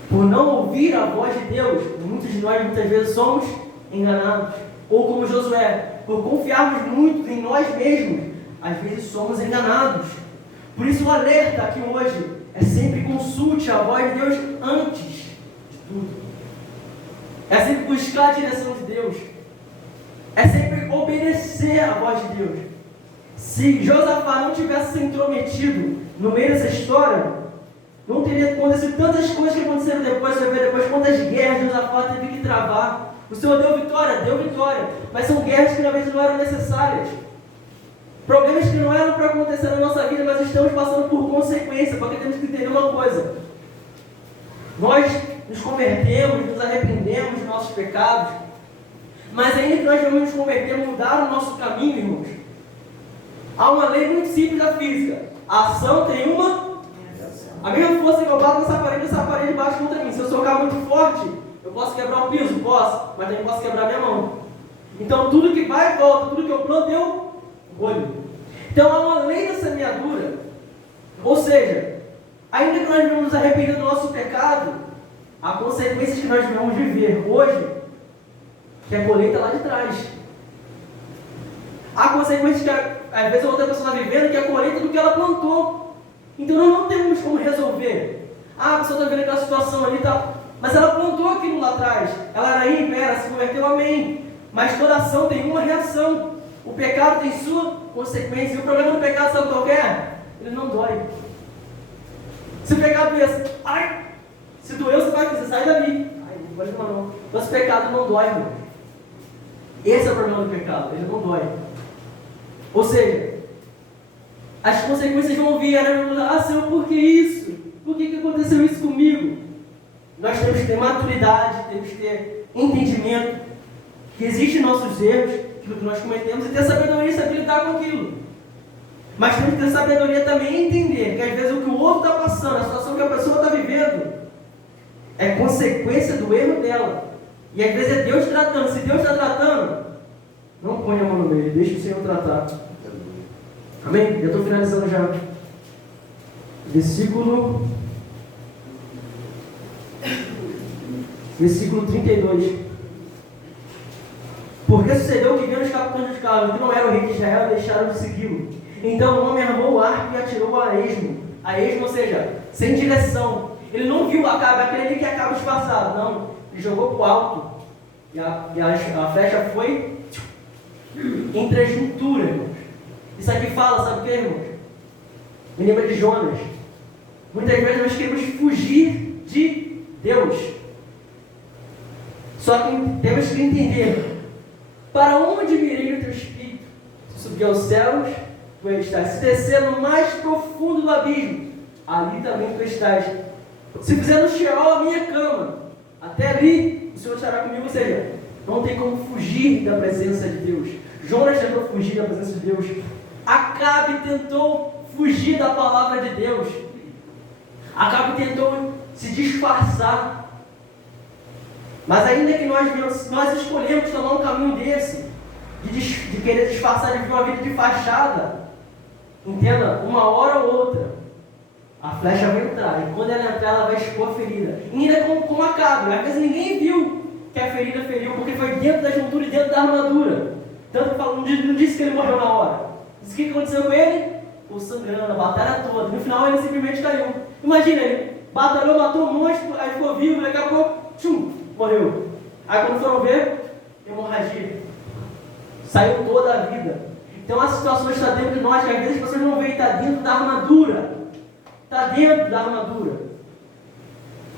por não ouvir a voz de Deus, muitas vezes somos enganados. Ou como Josué, por confiarmos muito em nós mesmos, às vezes somos enganados. Por isso o alerta aqui hoje é sempre consulte a voz de Deus antes de tudo. É sempre buscar a direção de Deus. É sempre obedecer a voz de Deus. Se Josafá não tivesse se intrometido no meio dessa história, não teria acontecido tantas coisas que aconteceram depois. Você vai ver depois quantas guerras Josafá teve que travar. O Senhor deu vitória, mas são guerras que na vez não eram necessárias. Problemas que não eram para acontecer na nossa vida, mas estamos passando por consequência, porque temos que entender uma coisa. Nós nos convertemos, nos arrependemos dos nossos pecados, mas ainda que nós vamos nos converter, mudar o nosso caminho, irmãos, há uma lei muito simples da física. A ação tem uma... A mesma força que eu bato essa parede bate contra mim. Se eu socar muito forte, eu posso quebrar o piso? Posso, mas também posso quebrar minha mão. Então tudo que vai e volta, tudo que eu planto, eu colho. Então há uma lei da semeadura. Ou seja, ainda que nós vamos nos arrepender do nosso pecado, há consequências que nós vamos viver hoje, que é a colheita lá de trás. Há consequências que às vezes a outra pessoa está vivendo, que é a colheita do que ela plantou. Então nós não temos como resolver. A pessoa está vendo aquela situação ali, tá, mas ela plantou aquilo lá atrás. Ela era impera, se converteu, amém. Mas toda ação tem uma reação. O pecado tem sua consequência. E o problema do pecado, sabe qual é? Ele não dói. Se o pecado doer, ai, se doeu, você vai dizer, sai dali. Ai, não pode não. Mas o pecado não dói, irmão. Esse é o problema do pecado, ele não dói. Ou seja, as consequências vão vir, né? Ah, Senhor, por que isso? Por que aconteceu isso comigo? Nós temos que ter maturidade, temos que ter entendimento que existem nossos erros, aquilo que nós cometemos, e ter sabedoria e saber lidar com aquilo. Mas temos que ter sabedoria também e entender que às vezes o que o outro está passando, a situação que a pessoa está vivendo, é consequência do erro dela. E às vezes é Deus tratando. Se Deus está tratando, não põe a mão no meio, deixa o Senhor tratar. Amém? Eu estou finalizando já. Versículo 32. Porque sucedeu que vendo os capitães dos carros, que não era o rei de Israel, deixaram de segui-lo. Então o homem armou o arco e atirou a esmo. A esmo, ou seja, sem direção. Ele não viu aquele ali que acaba de passar. Não, ele jogou para o alto. E a flecha foi entre a juntura, irmãos. Isso aqui fala, sabe o que, irmãos? Me lembra de Jonas. Muitas vezes nós queremos fugir de Deus. Só que temos que entender: para onde virei o teu espírito? Se subir aos céus, tu estás. Se descer no mais profundo do abismo, ali também tu estás. Se fizer no Sheol a minha cama, até ali o Senhor estará comigo. Ou seja, não tem como fugir da presença de Deus. Jonas tentou fugir da presença de Deus. Acabe tentou fugir da palavra de Deus. Acabe tentou se disfarçar. Mas ainda que nós escolhemos tomar um caminho desse, de querer disfarçar, de viver uma vida de fachada, entenda, uma hora ou outra, a flecha vai entrar, e quando ela entrar, ela vai expor a ferida. E ainda como Acabe, às vezes ninguém viu que a ferida feriu, porque foi dentro da juntura e dentro da armadura. Tanto que não disse que ele morreu na hora. Disse que o que aconteceu com ele? Ficou sangrando, a batalha toda. No final ele simplesmente caiu. Imagina, ele batalhou, matou um monstro, aí ficou vivo, daqui a pouco, tchum, morreu. Aí quando foram ver, hemorragia. Saiu toda a vida. Então a situação está dentro de nós, que às vezes as pessoas não veem, está dentro da armadura. Está dentro da armadura.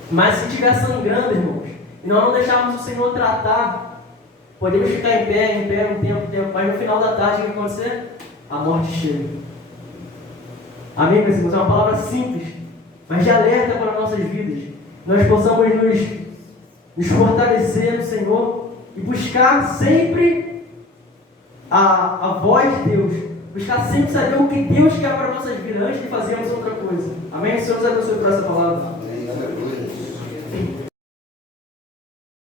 Mas se estiver sangrando, irmãos, e nós não deixarmos o Senhor tratar, podemos ficar em pé um tempo, mas no final da tarde o que vai acontecer? A morte chega. Amém, meus irmãos? É uma palavra simples, mas de alerta para as nossas vidas. Nós possamos nos fortalecer no Senhor e buscar sempre a voz de Deus. Buscar sempre saber o que Deus quer para as nossas vidas antes de fazermos outra coisa. Amém? O Senhor nos abençoe por essa palavra. Amém.